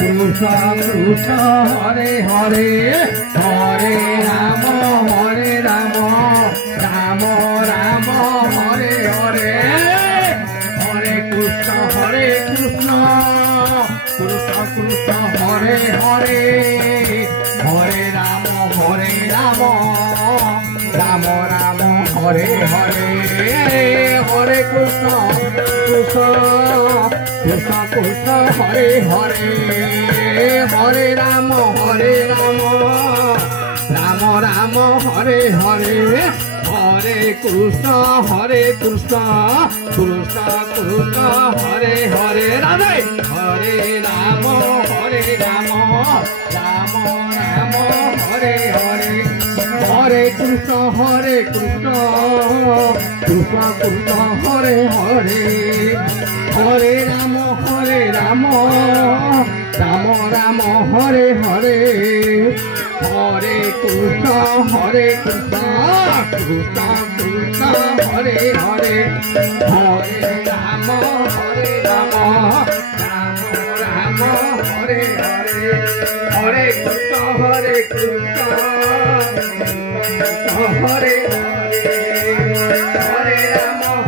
कृष्ण कृष्ण हरे हरे हरे राम राम राम हरे हरे हरे कृष्ण कृष्ण कृष्ण हरे हरे हरे राम राम राम हरे हरे हरे कृष्ण कृष्ण कृष्ण हरे हरे हरे राम राम राम हरे हरे हरे कृष्ण कृष्ण हरे हरे राधे हरे राम राम राम हरे हरे हरे कृष्ण कृष्ण हरे हरे हरे राम राम राम हरे हरे हरे कृष्ण कृष्ण हरे हरे हरे राम राम हरे हरे हरे कृष्ण हरे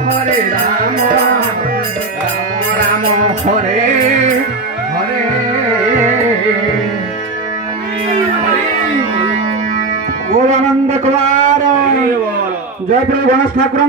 हरे राम राम हरे हरे बोल आनंद कुमार जय प्रभु गणेश ठाकुर।